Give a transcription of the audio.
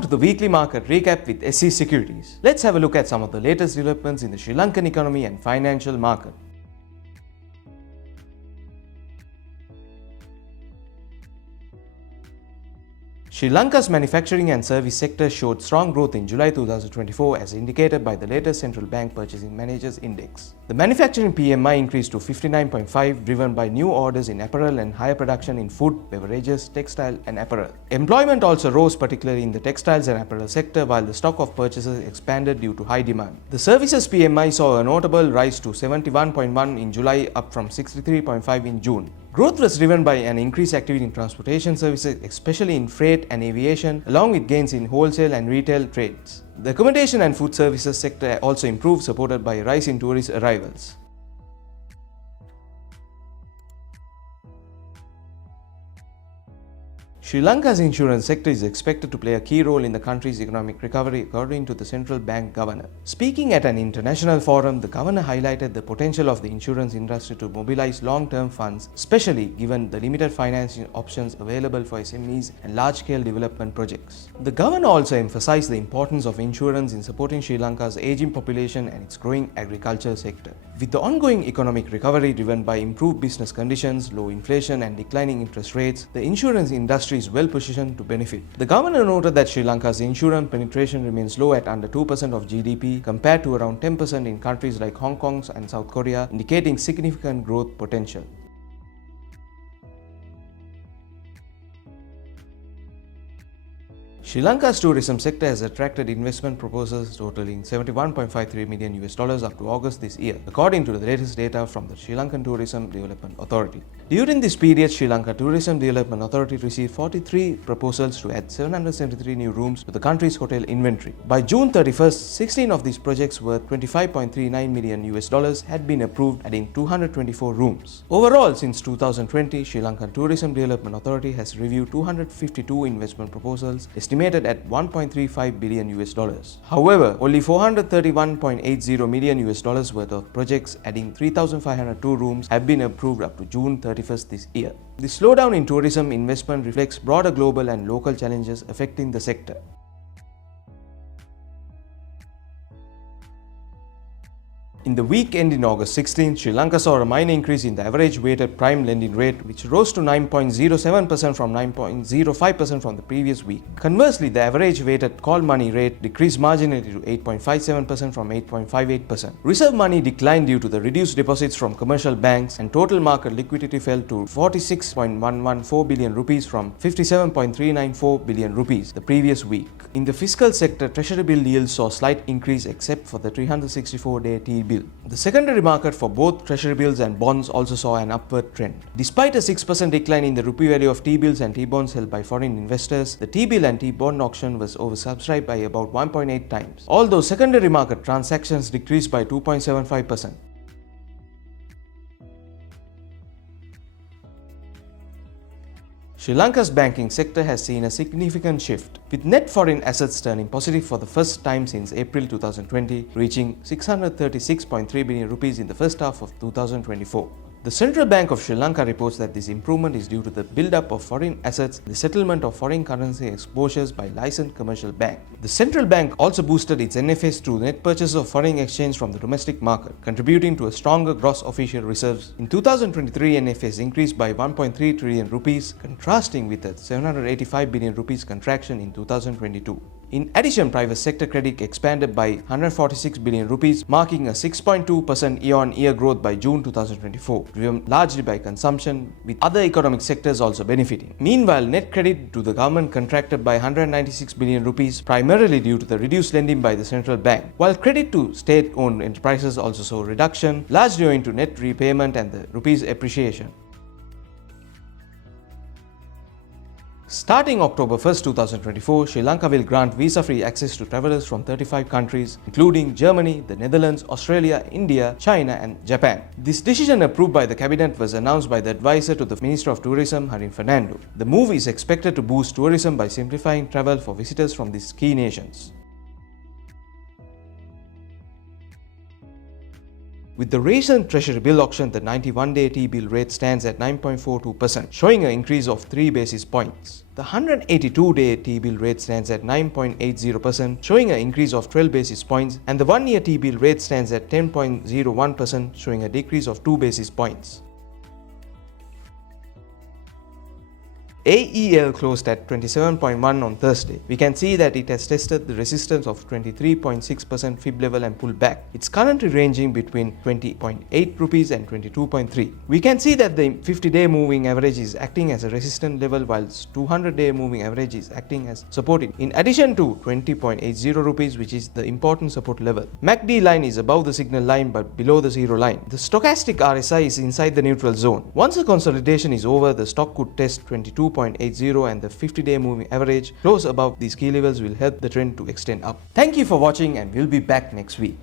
Welcome to the weekly market recap with SC Securities. Let's have a look at some of the latest developments in the Sri Lankan economy and financial market. Sri Lanka's manufacturing and service sector showed strong growth in July 2024 as indicated by the latest central bank purchasing managers index. The manufacturing PMI increased to 59.5, driven by new orders in apparel and higher production in food, beverages, textile and apparel. Employment also rose, particularly in the textiles and apparel sector, while the stock of purchases expanded due to high demand. The services PMI saw a notable rise to 71.1 in July, up from 63.5 in June. Growth was driven by an increased activity in transportation services, especially in freight and aviation, along with gains in wholesale and retail trades. The accommodation and food services sector also improved, supported by a rise in tourist arrivals. Sri Lanka's insurance sector is expected to play a key role in the country's economic recovery, according to the central bank governor. Speaking at an international forum, the governor highlighted the potential of the insurance industry to mobilize long-term funds, especially given the limited financing options available for SMEs and large-scale development projects. The governor also emphasized the importance of insurance in supporting Sri Lanka's aging population and its growing agriculture sector. With the ongoing economic recovery driven by improved business conditions, low inflation and declining interest rates, the insurance industry is well positioned to benefit. The governor noted that Sri Lanka's insurance penetration remains low at under 2% of GDP, compared to around 10% in countries like Hong Kong and South Korea, indicating significant growth potential. Sri Lanka's tourism sector has attracted investment proposals totaling $71.53 million up to August this year, according to the latest data from the Sri Lankan Tourism Development Authority. During this period, Sri Lanka Tourism Development Authority received 43 proposals to add 773 new rooms to the country's hotel inventory. By June 31st, 16 of these projects worth $25.39 million had been approved, adding 224 rooms. Overall, since 2020, Sri Lankan Tourism Development Authority has reviewed 252 investment proposals, estimated at $1.35 billion. However, only $431.80 million worth of projects adding 3,502 rooms have been approved up to June 31st this year. The slowdown in tourism investment reflects broader global and local challenges affecting the sector. In the week ending August 16, Sri Lanka saw a minor increase in the average weighted prime lending rate, which rose to 9.07% from 9.05% from the previous week. Conversely, the average weighted call money rate decreased marginally to 8.57% from 8.58%. Reserve money declined due to the reduced deposits from commercial banks, and total market liquidity fell to 46.114 billion rupees from 57.394 billion rupees the previous week. In the fiscal sector, Treasury-bill yields saw a slight increase except for the 364-day T-bill. The secondary market for both Treasury bills and bonds also saw an upward trend. Despite a 6% decline in the rupee value of T-bills and T-bonds held by foreign investors, the T-bill and T-bond auction was oversubscribed by about 1.8 times, although secondary market transactions decreased by 2.75%. Sri Lanka's banking sector has seen a significant shift, with net foreign assets turning positive for the first time since April 2020, reaching 636.3 billion rupees in the first half of 2024. The Central Bank of Sri Lanka reports that this improvement is due to the build-up of foreign assets and the settlement of foreign currency exposures by licensed commercial banks. The central bank also boosted its NFAs through net purchases of foreign exchange from the domestic market, contributing to a stronger gross official reserves. In 2023, NFAs increased by 1.3 trillion rupees, contrasting with a 785 billion rupees contraction in 2022. In addition, private sector credit expanded by 146 billion rupees, marking a 6.2% year-on-year growth by June 2024, driven largely by consumption, with other economic sectors also benefiting. Meanwhile, net credit to the government contracted by 196 billion rupees, primarily due to the reduced lending by the central bank, while credit to state-owned enterprises also saw a reduction, largely owing to net repayment and the rupee's appreciation. Starting October 1, 2024, Sri Lanka will grant visa-free access to travelers from 35 countries, including Germany, the Netherlands, Australia, India, China and Japan. This decision, approved by the Cabinet, was announced by the advisor to the Minister of Tourism, Harin Fernando. The move is expected to boost tourism by simplifying travel for visitors from these key nations. With the recent Treasury-bill auction, the 91-day T-bill rate stands at 9.42%, showing an increase of 3 basis points. The 182-day T-bill rate stands at 9.80%, showing an increase of 12 basis points, and the 1-year T-bill rate stands at 10.01%, showing a decrease of 2 basis points. AEL closed at 27.1 on Thursday. We can see that it has tested the resistance of 23.6% fib level and pulled back. It's currently ranging between 20.8 rupees and 22.3. We can see that the 50-day moving average is acting as a resistance level, whilst 200-day moving average is acting as support, in addition to 20.80 rupees, which is the important support level. MACD line is above the signal line but below the zero line. The stochastic RSI is inside the neutral zone. Once the consolidation is over, the stock could test 22.80, and the 50-day moving average close above these key levels will help the trend to extend up. Thank you for watching, and we'll be back next week.